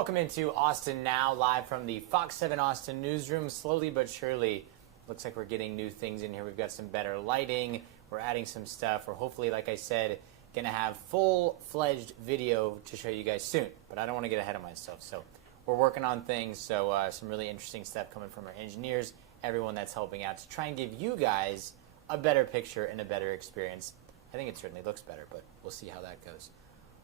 Welcome into Austin Now, live from the Fox 7 Austin newsroom. Slowly but surely, looks like we're getting new things in here. We've got some better lighting. We're adding some stuff. We're hopefully, like I said, going to have full-fledged video to show you guys soon. But I don't want to get ahead of myself. So we're working on things. So some really interesting stuff coming from our engineers, everyone that's helping out to try and give you guys a better picture and a better experience. I think it certainly looks better, but we'll see how that goes.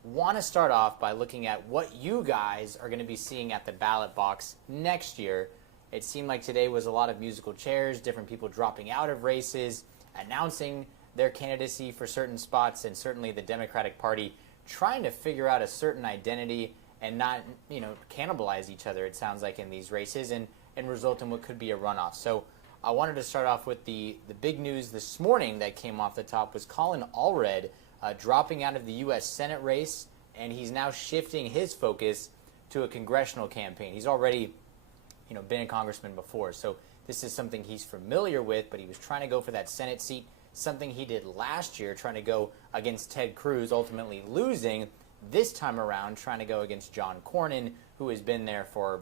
Want to start off by looking at what you guys are going to be seeing at the ballot box next year. It seemed like today was a lot of musical chairs, different people dropping out of races, announcing their candidacy for certain spots, and certainly the Democratic Party trying to figure out a certain identity and not, cannibalize each other, it sounds like, in these races and result in what could be a runoff. So I wanted to start off with the big news this morning that came off the top was Colin Allred dropping out of the U.S. Senate race, and he's now shifting his focus to a congressional campaign. He's already, been a congressman before, so this is something he's familiar with, but he was trying to go for that Senate seat, something he did last year, trying to go against Ted Cruz, ultimately losing. This time around, trying to go against John Cornyn, who has been there for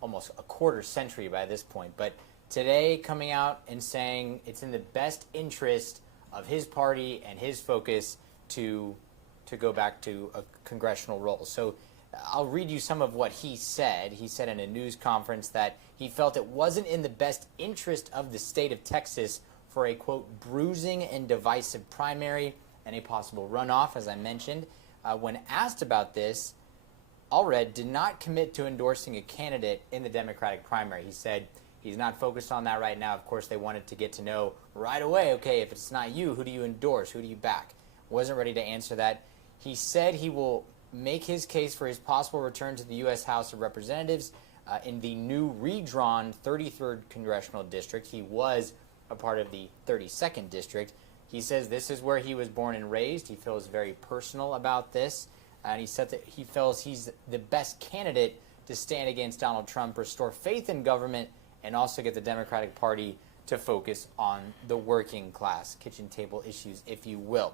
almost a quarter century by this point. But today, coming out and saying it's in the best interest of his party and his focus to go back to a congressional role. So I'll read you some of what he said. He said in a news conference that he felt it wasn't in the best interest of the state of Texas for a, quote, bruising and divisive primary and a possible runoff, as I mentioned. When asked about this, Allred did not commit to endorsing a candidate in the Democratic primary. He said he's not focused on that right now. Of course, they wanted to get to know right away, okay, if it's not you, who do you endorse? Who do you back? Wasn't ready to answer that. He said he will make his case for his possible return to the U.S. House of Representatives in the new redrawn 33rd Congressional District. He was a part of the 32nd District. He says this is where he was born and raised. He feels very personal about this. And he said that he feels he's the best candidate to stand against Donald Trump, restore faith in government, and also get the Democratic Party to focus on the working class, kitchen table issues, if you will.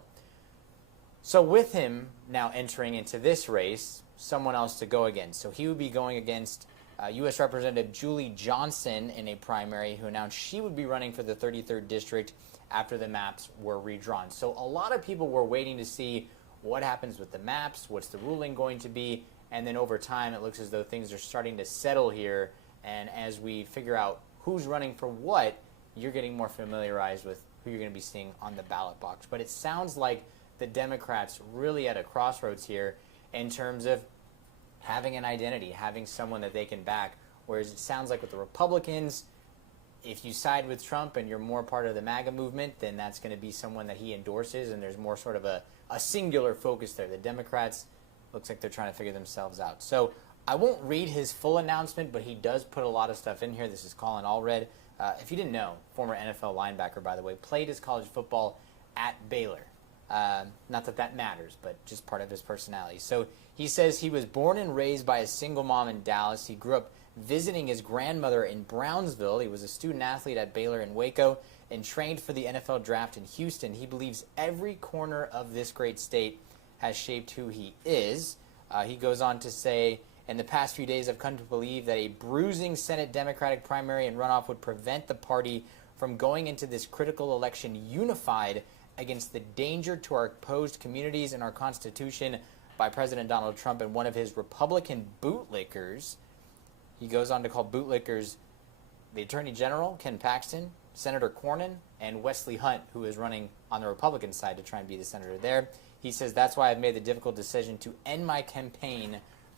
So with him now entering into this race, someone else to go against. So he would be going against U.S. Representative Julie Johnson in a primary, who announced she would be running for the 33rd District after the maps were redrawn. So a lot of people were waiting to see what happens with the maps, what's the ruling going to be, and then over time it looks as though things are starting to settle here, and as we figure out who's running for what, you're getting more familiarized with who you're going to be seeing on the ballot box. But it sounds like the Democrats really at a crossroads here in terms of having an identity, having someone that they can back, whereas it sounds like with the Republicans, if you side with Trump and you're more part of the MAGA movement, then that's going to be someone that he endorses, and there's more sort of a singular focus there. The Democrats, looks like they're trying to figure themselves out. So I won't read his full announcement, but he does put a lot of stuff in here. This is Colin Allred. If you didn't know, former NFL linebacker, by the way, played his college football at Baylor. Not that that matters, but just part of his personality. So he says he was born and raised by a single mom in Dallas. He grew up visiting his grandmother in Brownsville. He was a student athlete at Baylor in Waco and trained for the NFL draft in Houston. He believes every corner of this great state has shaped who he is. He goes on to say, in the past few days, I've come to believe that a bruising Senate Democratic primary and runoff would prevent the party from going into this critical election unified against the danger to our opposed communities and our Constitution by President Donald Trump and one of his Republican bootlickers. He goes on to call bootlickers the Attorney General, Ken Paxton, Senator Cornyn, and Wesley Hunt, who is running on the Republican side to try and be the senator there. He says, that's why I've made the difficult decision to end my campaign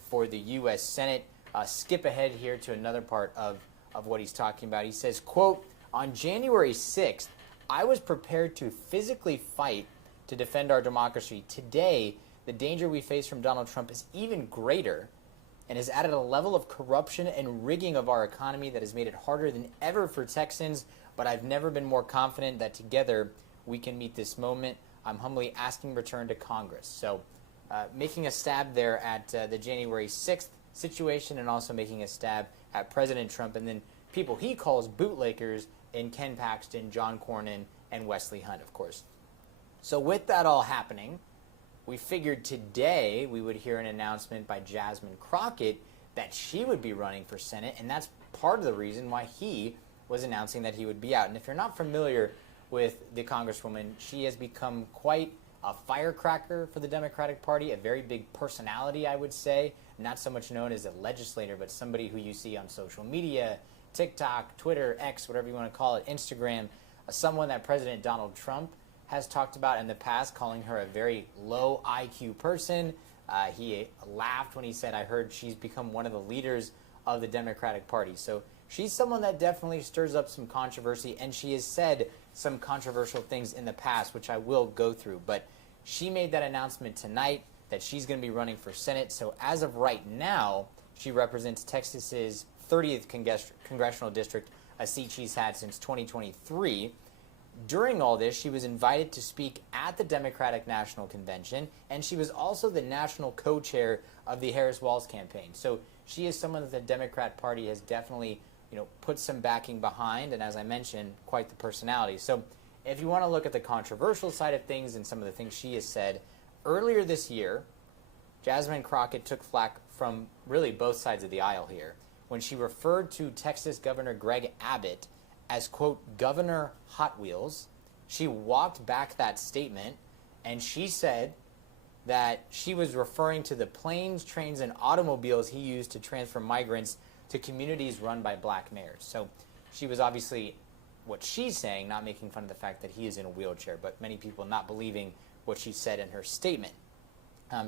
for the U.S. Senate. Skip ahead here to another part of what he's talking about. He says, quote, on January 6th, I was prepared to physically fight to defend our democracy. Today, the danger we face from Donald Trump is even greater and has added a level of corruption and rigging of our economy that has made it harder than ever for Texans, but I've never been more confident that together we can meet this moment. I'm humbly asking return to Congress. So making a stab there at the January 6th situation and also making a stab at President Trump and then people he calls bootlickers in Ken Paxton, John Cornyn, and Wesley Hunt, of course. So with that all happening, we figured today we would hear an announcement by Jasmine Crockett that she would be running for Senate, and that's part of the reason why he was announcing that he would be out. And if you're not familiar with the Congresswoman, she has become quite a firecracker for the Democratic Party, a very big personality, I would say, not so much known as a legislator, but somebody who you see on social media, TikTok, Twitter, X, whatever you want to call it, Instagram, someone that President Donald Trump has talked about in the past, calling her a very low IQ person. He laughed when he said, I heard she's become one of the leaders of the Democratic Party. So she's someone that definitely stirs up some controversy, and she has said some controversial things in the past, which I will go through. But she made that announcement tonight that she's going to be running for Senate. So as of right now, she represents Texas's 30th congressional district, a seat she's had since 2023. During all this, she was invited to speak at the Democratic National Convention, and she was also the national co-chair of the Harris-Walz campaign. So she is someone that the Democrat Party has definitely, put some backing behind, and as I mentioned, quite the personality. So if you want to look at the controversial side of things and some of the things she has said, earlier this year, Jasmine Crockett took flack from really both sides of the aisle here when she referred to Texas Governor Greg Abbott as, quote, Governor Hot Wheels. She walked back that statement, and she said that she was referring to the planes, trains, and automobiles he used to transfer migrants to communities run by black mayors. So she was obviously, what she's saying, not making fun of the fact that he is in a wheelchair, but many people not believing what she said in her statement.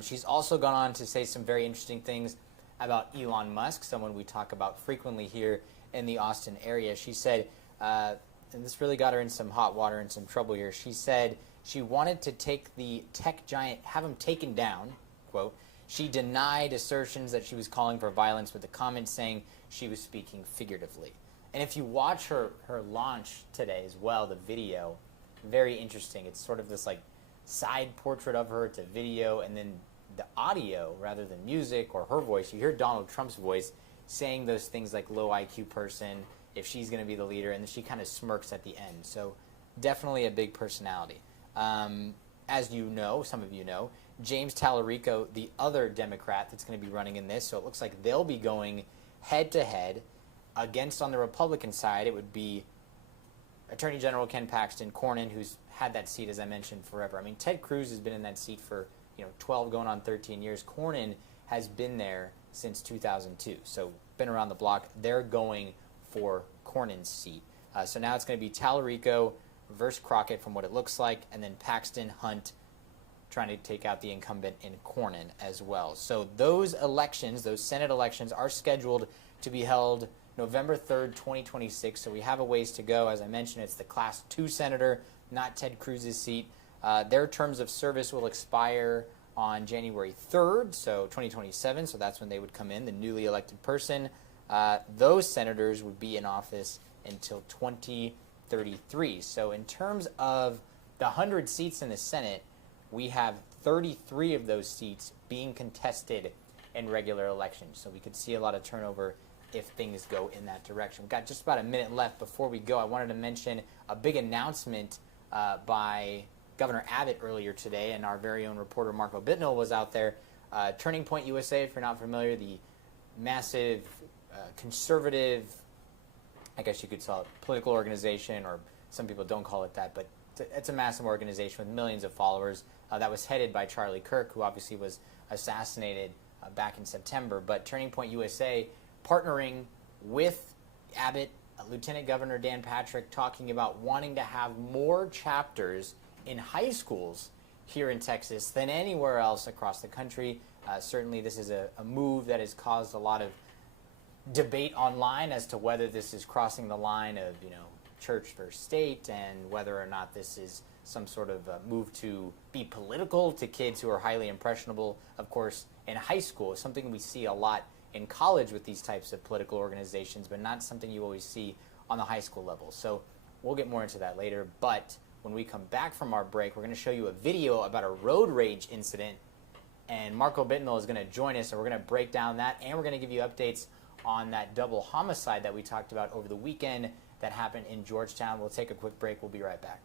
She's also gone on to say some very interesting things about Elon Musk, someone we talk about frequently here in the Austin area. She said, and this really got her in some hot water and some trouble here. She said she wanted to take the tech giant, have him taken down, quote. She denied assertions that she was calling for violence with the comments saying she was speaking figuratively. And if you watch her launch today as well, the video, very interesting. It's sort of this like side portrait of her. It's a video, and then the audio rather than music or her voice. You hear Donald Trump's voice saying those things like low IQ person, if she's going to be the leader, and then she kind of smirks at the end. So definitely a big personality. As you know, some of you know, James Tallarico, the other Democrat that's going to be running in this, so it looks like they'll be going head-to-head against, on the Republican side, it would be Attorney General Ken Paxton, Cornyn, who's had that seat, as I mentioned, forever. I mean, Ted Cruz has been in that seat for 12 going on 13 years. Cornyn has been there since 2002, so been around the block. They're going for Cornyn's seat. So now it's going to be Tallarico versus Crockett from what it looks like, and then Paxton, Hunt, trying to take out the incumbent in Cornyn as well. So those elections, those Senate elections, are scheduled to be held November 3rd, 2026. So we have a ways to go. As I mentioned, it's the Class 2 senator, not Ted Cruz's seat. Their terms of service will expire on January 3rd, so 2027. So that's when they would come in, the newly elected person. Those senators would be in office until 2033. So in terms of the 100 seats in the Senate, we have 33 of those seats being contested in regular elections. So we could see a lot of turnover if things go in that direction. We've got just about a minute left. Before we go, I wanted to mention a big announcement by Governor Abbott earlier today, and our very own reporter Marco Bittnell was out there. Turning Point USA, if you're not familiar, the massive conservative, I guess you could call it, political organization, or some people don't call it that, but it's a massive organization with millions of followers that was headed by Charlie Kirk, who obviously was assassinated back in September. But Turning Point USA partnering with Abbott, Lieutenant Governor Dan Patrick, talking about wanting to have more chapters in high schools here in Texas than anywhere else across the country. Certainly this is a move that has caused a lot of debate online as to whether this is crossing the line of, church versus state, and whether or not this is some sort of move to be political to kids who are highly impressionable. Of course, in high school, it's something we see a lot in college with these types of political organizations, but not something you always see on the high school level. So we'll get more into that later. But when we come back from our break, we're going to show you a video about a road rage incident, and Marco Bittnell is going to join us, and we're going to break down that, and we're going to give you updates on that double homicide that we talked about over the weekend that happened in Georgetown. We'll take a quick break. We'll be right back.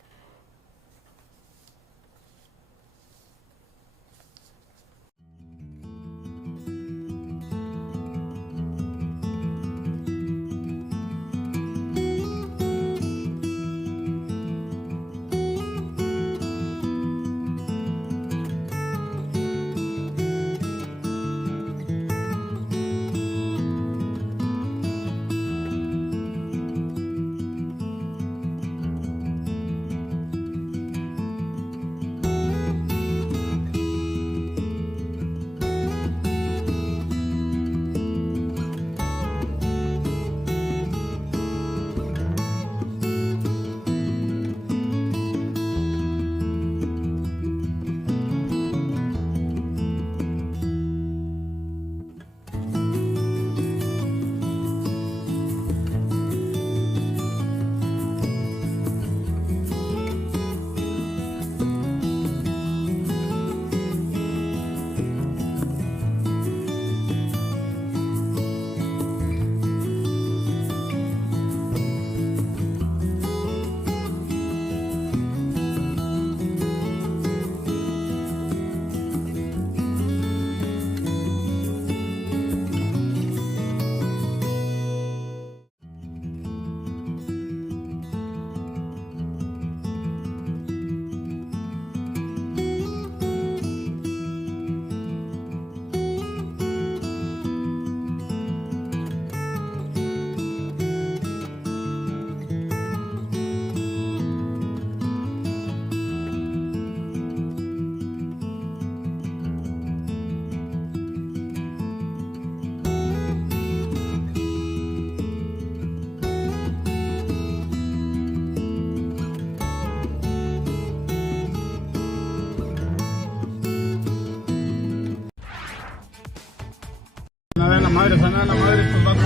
madre, sana a la madre estos vatos.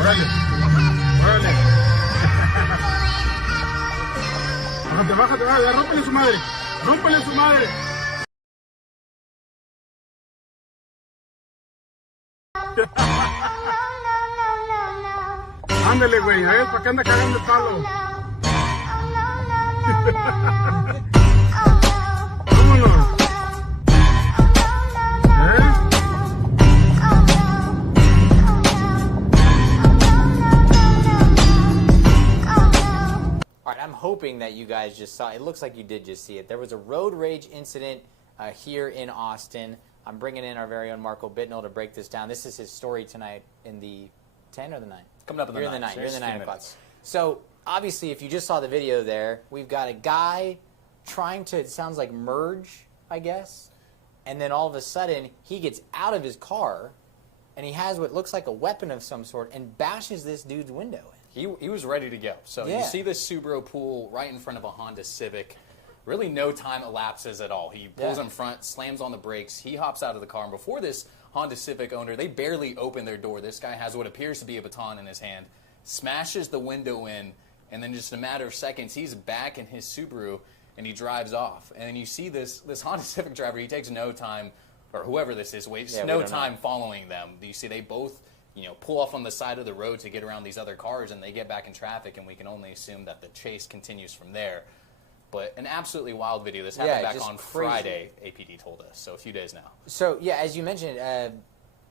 Órale, órale. Bájate, bájate, bájate, rómpele su madre. Rómpele su madre. Ándale, güey, a ver, ¿para qué anda cagando el palo? Vámonos. All right, I'm hoping that you guys just saw. It looks like you did just see it. There was a road rage incident here in Austin. I'm bringing in our very own Marco Bittnell to break this down. This is his story tonight in the 10 or the 9? Coming up in the 9. You're in the 9 o'clock. So, obviously, if you just saw the video there, we've got a guy trying to, it sounds like, merge, I guess. And then all of a sudden, he gets out of his car, and he has what looks like a weapon of some sort, and bashes this dude's window in. He was ready to go. So Yeah. you see this Subaru pull right in front of a Honda Civic. Really no time elapses at all. He pulls in front, slams on the brakes. He hops out of the car. And before this Honda Civic owner, they barely open their door. This guy has what appears to be a baton in his hand, smashes the window in, and then just in a matter of seconds, he's back in his Subaru, and he drives off. And then you see this Honda Civic driver, he takes no time, or whoever this is, wastes no time following them. You see they both pull off on the side of the road to get around these other cars, and they get back in traffic, and we can only assume that the chase continues from there. But an absolutely wild video. This happened back on Friday, APD told us, so a few days now. So, yeah, as you mentioned,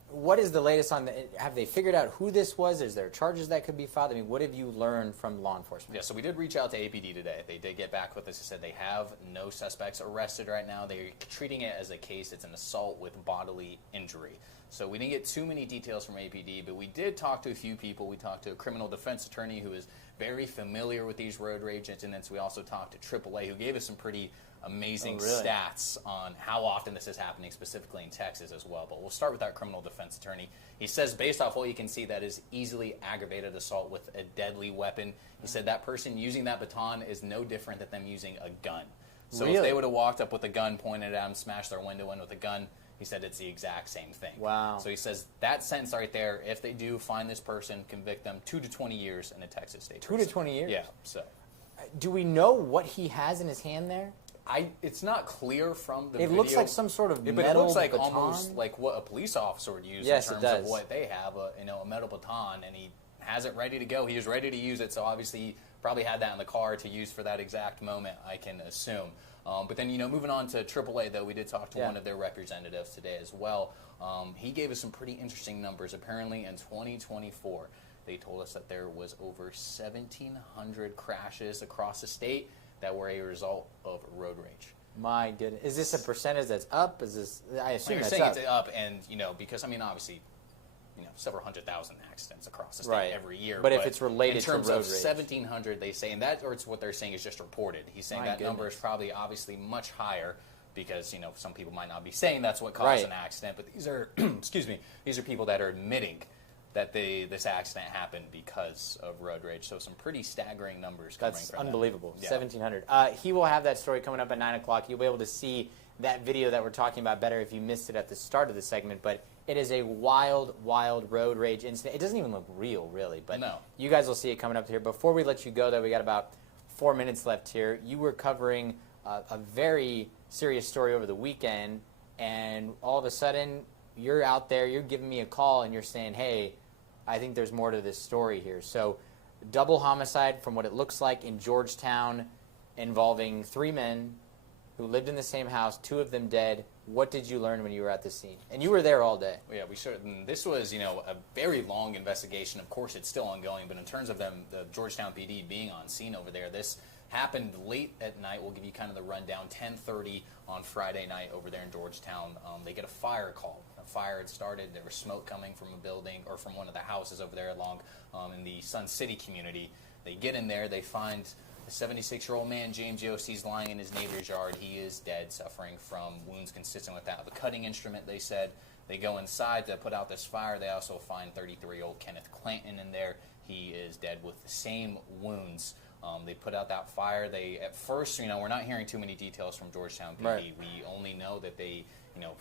what is the latest on have they figured out who this was? Is there charges that could be filed? I mean, what have you learned from law enforcement? Yeah, so we did reach out to APD today. They did get back with us. They said they have no suspects arrested right now. They're treating it as a case. It's an assault with bodily injury. So we didn't get too many details from APD, but we did talk to a few people. We talked to a criminal defense attorney who is very familiar with these road rage incidents. We also talked to AAA, who gave us some pretty amazing stats on how often this is happening, specifically in Texas as well. But we'll start with our criminal defense attorney. He says, based off what you can see, that is easily aggravated assault with a deadly weapon. He said that person using that baton is no different than them using a gun. So if they would have walked up with a gun, pointed at him, smashed their window in with a gun, he said it's the exact same thing. Wow. So he says that sentence right there, if they do find this person, convict them 2 to 20 years in a Texas state prison. 2 to 20 years? Yeah. So, do we know what he has in his hand there? It's not clear from the video. It looks like some sort of metal but it looks like baton. almost like what a police officer would use Yes, in terms of what they have, a metal baton, and he has it ready to go. He was ready to use it, so obviously he probably had that in the car to use for that exact moment, I can assume. But then, moving on to AAA, though, we did talk to one of their representatives today as well. He gave us some pretty interesting numbers. Apparently, in 2024, they told us that there was over 1,700 crashes across the state that were a result of road rage. My goodness. Is this a percentage that's up? Is this? I assume you're that's saying up. It's up, and, because, obviously, several 100,000 accidents across the state every year. But if it's related to road rage. In terms of 1,700, they say, and that, or it's what they're saying is just reported. He's saying that number is probably obviously much higher because, some people might not be saying that's what caused an accident, but these are, these are people that are admitting that this accident happened because of road rage. So some pretty staggering numbers coming from that. That's unbelievable. 1,700. He will have that story coming up at 9 o'clock. You'll be able to see that video that we're talking about better if you missed it at the start of the segment, but it is a wild, wild road rage incident. It doesn't even look real, really, but you guys will see it coming up here. Before we let you go, though, we got about 4 minutes left here. You were covering a very serious story over the weekend, and all of a sudden, you're out there, you're giving me a call, and you're saying, hey, I think there's more to this story here. So, double homicide from what it looks like in Georgetown involving 3 men who lived in the same house, 2 of them dead. What did you learn when you were at the scene? And you were there all day. Yeah, we should. And this was, a very long investigation. Of course, it's still ongoing. But in terms of the Georgetown PD being on scene over there, this happened late at night. We'll give you kind of the rundown. 10:30 on Friday night over there in Georgetown. They get a fire call. A fire had started. There was smoke coming from a building or from one of the houses over there along in the Sun City community. They get in there. They find a 76-year-old man, James Yost, lying in his neighbor's yard. He is dead, suffering from wounds consistent with that of a cutting instrument, they said. They go inside to put out this fire. They also find 33-year-old Kenneth Clanton in there. He is dead with the same wounds. They put out that fire. They, at first, we're not hearing too many details from Georgetown PD. Right. We only know that they,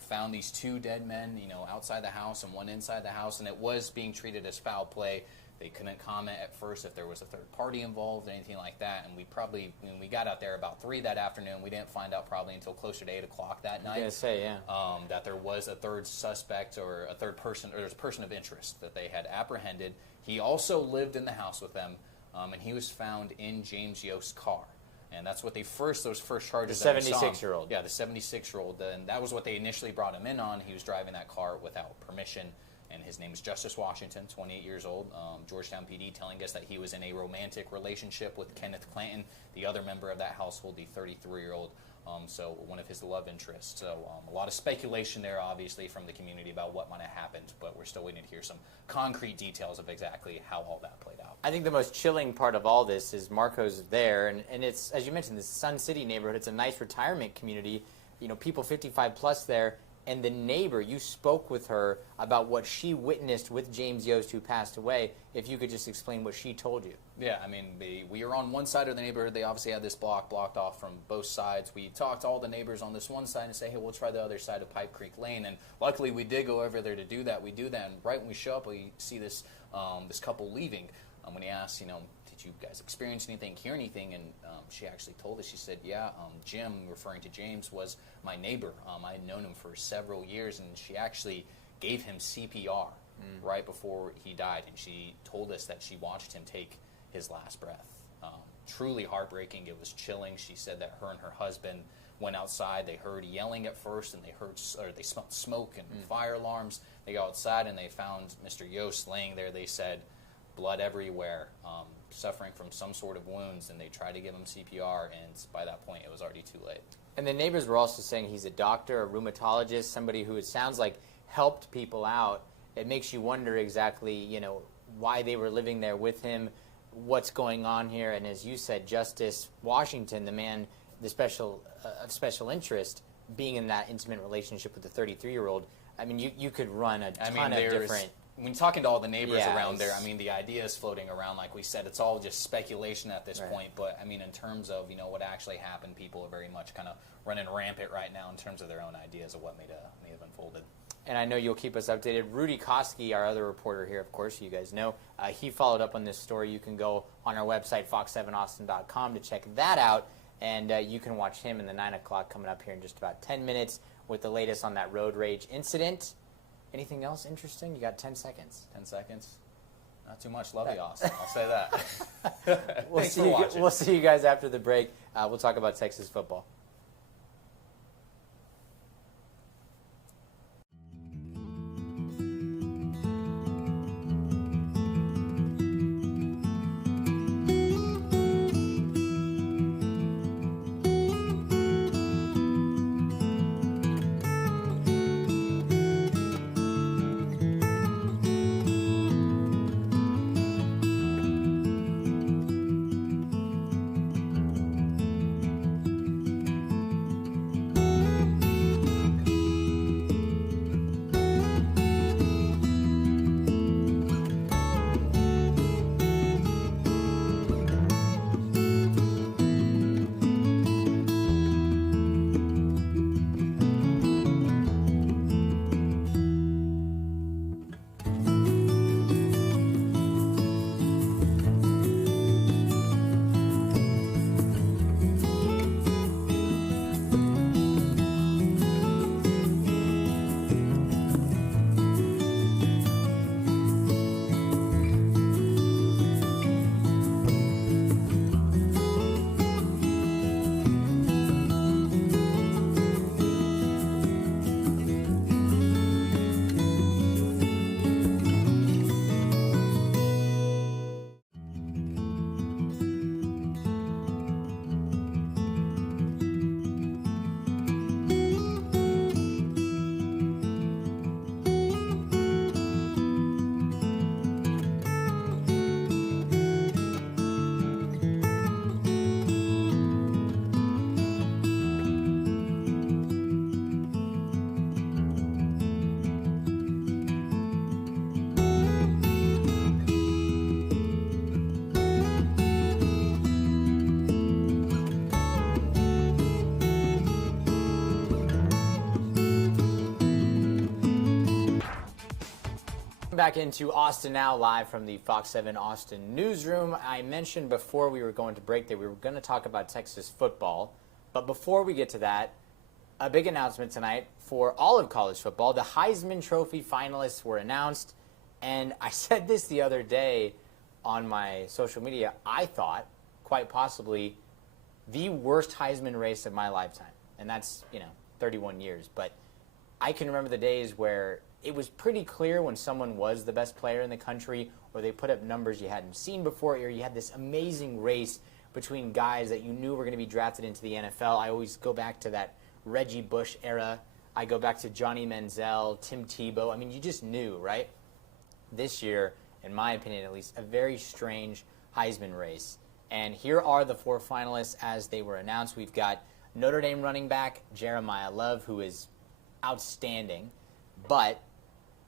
found these 2 dead men, outside the house and one inside the house, and it was being treated as foul play. They couldn't comment at first if there was a third party involved or anything like that. And we probably, when we got out there about 3 that afternoon, we didn't find out probably until closer to 8 o'clock that night. I was gonna say, yeah. That there was a third suspect or a third person, or there's a person of interest that they had apprehended. He also lived in the house with them, and he was found in James Yost's car. And that's what those first charges. The 76-year-old. Yeah, the 76-year-old. And that was what they initially brought him in on. He was driving that car without permission. And his name is Justice Washington, 28 years old. Georgetown PD telling us that he was in a romantic relationship with Kenneth Clanton, the other member of that household, the 33-year-old. So one of his love interests. So a lot of speculation there, obviously, from the community about what might have happened, but we're still waiting to hear some concrete details of exactly how all that played out. I think the most chilling part of all this is Marco's there, and it's, as you mentioned, this Sun City neighborhood. It's a nice retirement community. People 55 plus there. And the neighbor, you spoke with her about what she witnessed with James Yost, who passed away. If you could just explain what she told you. Yeah, I mean, we were on one side of the neighborhood. They obviously had this block blocked off from both sides. We talked to all the neighbors on this one side and say, hey, we'll try the other side of Pipe Creek Lane. And luckily, we did go over there to do that. We do that, and right when we show up, we see this this couple leaving. When he asked, did you guys experience anything, hear anything? And she actually told us, she said, yeah, Jim, referring to James, was my neighbor. I had known him for several years, and she actually gave him CPR right before he died. And she told us that she watched him take his last breath. Truly heartbreaking. It was chilling. She said that her and her husband went outside. They heard yelling at first, and they smelled smoke and fire alarms. They go outside, and they found Mr. Yost laying there. They said, blood everywhere, suffering from some sort of wounds, and they tried to give him CPR, and by that point, it was already too late. And the neighbors were also saying he's a doctor, a rheumatologist, somebody who, it sounds like, helped people out. It makes you wonder exactly, why they were living there with him, what's going on here, and as you said, Justice Washington, the man, the special interest, being in that intimate relationship with the 33-year-old. I mean, you could run a ton of different... When talking to all the neighbors around there, I mean, the idea is floating around. Like we said, it's all just speculation at this point. But, I mean, in terms of, what actually happened, people are very much kind of running rampant right now in terms of their own ideas of what may have unfolded. And I know you'll keep us updated. Rudy Koski, our other reporter here, of course, you guys know, he followed up on this story. You can go on our website, fox7austin.com, to check that out. And you can watch him in the 9 o'clock coming up here in just about 10 minutes with the latest on that road rage incident. Anything else interesting? You got 10 seconds. 10 seconds? Not too much. Love you, Austin. I'll say that. We'll see you guys after the break. We'll talk about Texas football. back into Austin Now, live from the Fox 7 Austin newsroom. I mentioned before we were going to break that we were going to talk about Texas football. But before we get to that, a big announcement tonight for all of college football. The Heisman Trophy finalists were announced. And I said this the other day on my social media. I thought, quite possibly, the worst Heisman race of my lifetime. And that's, 31 years. But I can remember the days where it was pretty clear when someone was the best player in the country, or they put up numbers you hadn't seen before, or you had this amazing race between guys that you knew were going to be drafted into the NFL. I always go back to that Reggie Bush era. I go back to Johnny Manziel, Tim Tebow. I mean, you just knew, right? This year, in my opinion at least, a very strange Heisman race. And here are the 4 finalists as they were announced. We've got Notre Dame running back Jeremiah Love, who is outstanding, but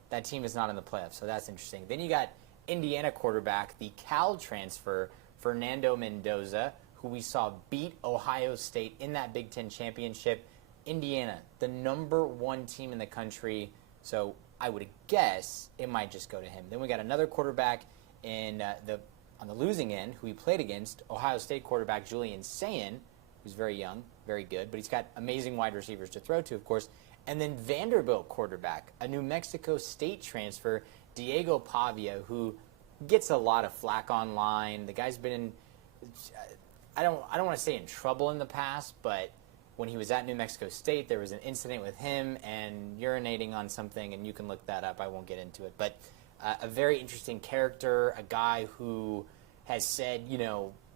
that team is not in the playoffs, so that's interesting. Then you got Indiana quarterback, the Cal transfer, Fernando Mendoza, who we saw beat Ohio State in that Big Ten championship. Indiana, the number 1 team in the country, so I would guess it might just go to him. Then we got another quarterback on the losing end, who he played against, Ohio State quarterback Julian Sayin, who's very young, very good, but he's got amazing wide receivers to throw to, of course. And then Vanderbilt quarterback, a New Mexico State transfer, Diego Pavia, who gets a lot of flack online. The guy's been in, I don't want to say in trouble in the past, but when he was at New Mexico State, there was an incident with him and urinating on something, and you can look that up. I won't get into it. But a very interesting character, a guy who has said,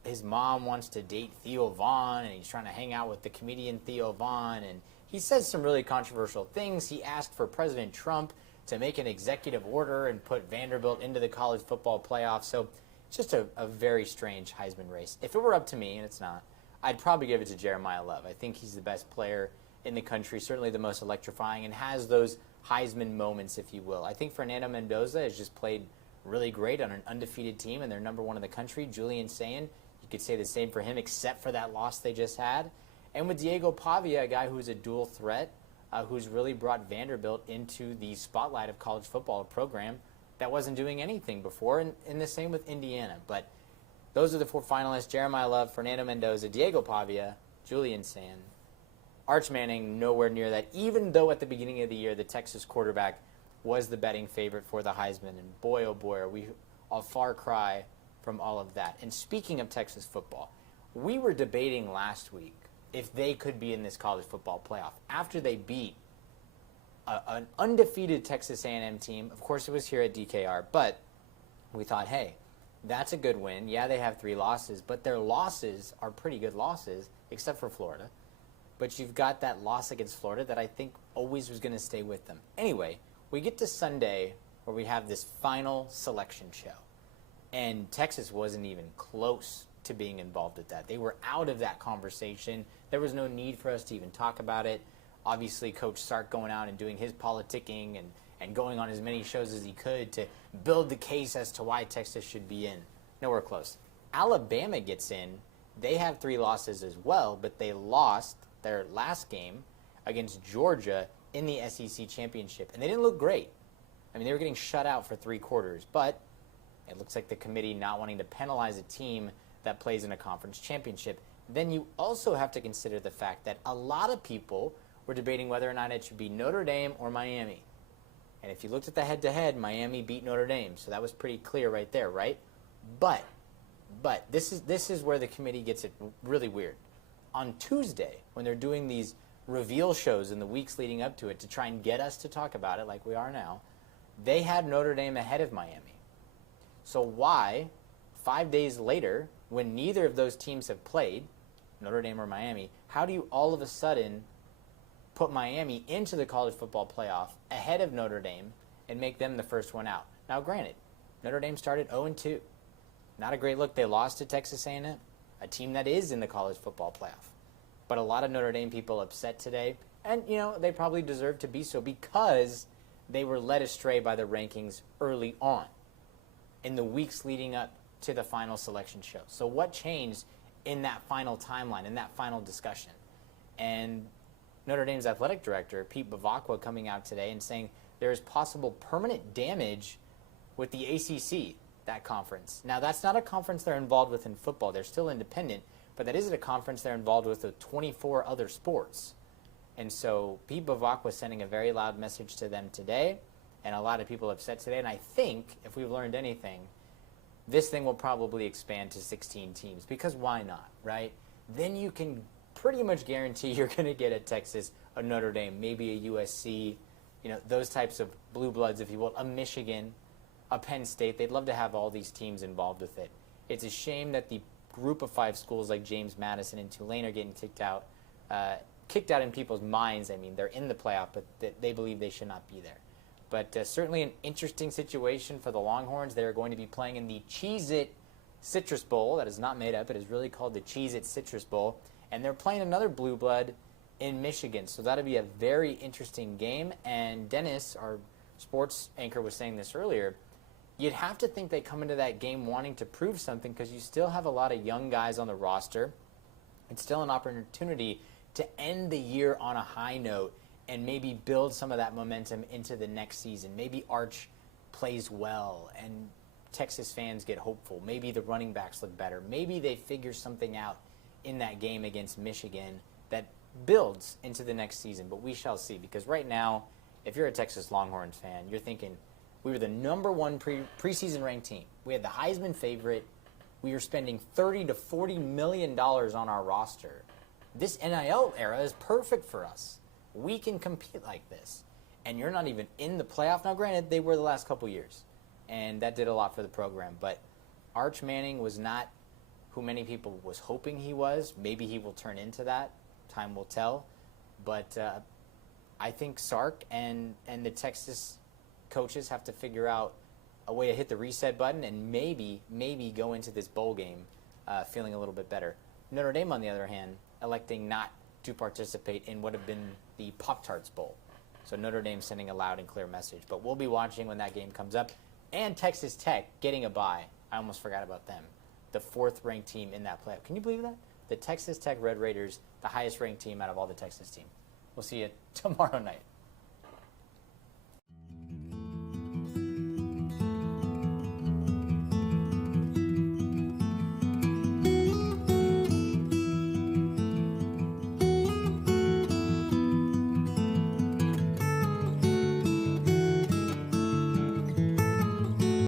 his mom wants to date Theo Vaughn, and he's trying to hang out with the comedian Theo Vaughn, and he says some really controversial things. He asked for President Trump to make an executive order and put Vanderbilt into the college football playoff. So it's just a very strange Heisman race. If it were up to me, and it's not, I'd probably give it to Jeremiah Love. I think he's the best player in the country, certainly the most electrifying, and has those Heisman moments, if you will. I think Fernando Mendoza has just played really great on an undefeated team, and they're number 1 in the country. Julian Sayin, you could say the same for him, except for that loss they just had. And with Diego Pavia, a guy who's a dual threat, who's really brought Vanderbilt into the spotlight of college football, a program that wasn't doing anything before, and the same with Indiana. But those are the 4 finalists: Jeremiah Love, Fernando Mendoza, Diego Pavia, Julian Sayin. Arch Manning, nowhere near that, even though at the beginning of the year, the Texas quarterback was the betting favorite for the Heisman. And boy, oh boy, are we a far cry from all of that. And speaking of Texas football, we were debating last week if they could be in this college football playoff after they beat an undefeated Texas A&M team. Of course, it was here at DKR, but we thought, hey, that's a good win. Yeah, they have 3 losses, but their losses are pretty good losses, except for Florida. But you've got that loss against Florida that I think always was going to stay with them. Anyway, we get to Sunday where we have this final selection show, and Texas wasn't even close to being involved with that. They were out of that conversation. There was no need for us to even talk about it. Obviously, Coach Sark going out and doing his politicking and going on as many shows as he could to build the case as to why Texas should be in. Nowhere close. Alabama gets in. They have 3 losses as well, but they lost their last game against Georgia in the SEC championship. And they didn't look great. I mean, they were getting shut out for 3 quarters, but it looks like the committee not wanting to penalize a team that plays in a conference championship. Then you also have to consider the fact that a lot of people were debating whether or not it should be Notre Dame or Miami. And if you looked at the head-to-head, Miami beat Notre Dame, so that was pretty clear right there, right? But this is where the committee gets it really weird. On Tuesday, when they're doing these reveal shows in the weeks leading up to it to try and get us to talk about it like we are now, they had Notre Dame ahead of Miami. So why, 5 days later, when neither of those teams have played, Notre Dame or Miami, how do you all of a sudden put Miami into the college football playoff ahead of Notre Dame and make them the first one out? Now, granted, Notre Dame started 0-2. Not a great look. They lost to Texas A&M, a team that is in the college football playoff. But a lot of Notre Dame people upset today, and, they probably deserve to be so because they were led astray by the rankings early on in the weeks leading up to the final selection show. So what changed in that final timeline, in that final discussion? And Notre Dame's athletic director, Pete Bavacqua, coming out today and saying there is possible permanent damage with the ACC, that conference. Now, that's not a conference they're involved with in football. They're still independent, but that is a conference they're involved with 24 other sports. And so Pete Bavach was sending a very loud message to them today, and a lot of people upset today. And I think, if we've learned anything, this thing will probably expand to 16 teams, because why not, right? Then you can pretty much guarantee you're going to get a Texas, a Notre Dame, maybe a USC, those types of blue bloods, if you will, a Michigan, a Penn State. They'd love to have all these teams involved with it. It's a shame that the group of 5 schools like James Madison and Tulane are getting kicked out in people's minds. I mean, they're in the playoff, but they believe they should not be there. But certainly an interesting situation for the Longhorns. They're going to be playing in the Cheez-It Citrus Bowl. That is not made up. It is really called the Cheez-It Citrus Bowl. And they're playing another blue blood in Michigan. So that'll be a very interesting game. And Dennis, our sports anchor, was saying this earlier. You'd have to think they come into that game wanting to prove something, because you still have a lot of young guys on the roster. It's still an opportunity to end the year on a high note and maybe build some of that momentum into the next season. Maybe Arch plays well and Texas fans get hopeful. Maybe the running backs look better. Maybe they figure something out in that game against Michigan that builds into the next season. But we shall see, because right now, if you're a Texas Longhorns fan, you're thinking, we were the number 1 preseason ranked team. We had the Heisman favorite. We were spending $30 to $40 million on our roster. This NIL era is perfect for us. We can compete like this. And you're not even in the playoff. Now, granted, they were the last couple years, and that did a lot for the program. But Arch Manning was not who many people was hoping he was. Maybe he will turn into that. Time will tell. But I think Sark and the Texas coaches have to figure out a way to hit the reset button and maybe go into this bowl game feeling a little bit better. Notre Dame, on the other hand, electing not to participate in what have been the Pop-Tarts Bowl. So Notre Dame sending a loud and clear message. But we'll be watching when that game comes up. And Texas Tech getting a bye. I almost forgot about them. The 4th-ranked team in that playoff. Can you believe that? The Texas Tech Red Raiders, the highest-ranked team out of all the Texas teams. We'll see you tomorrow night.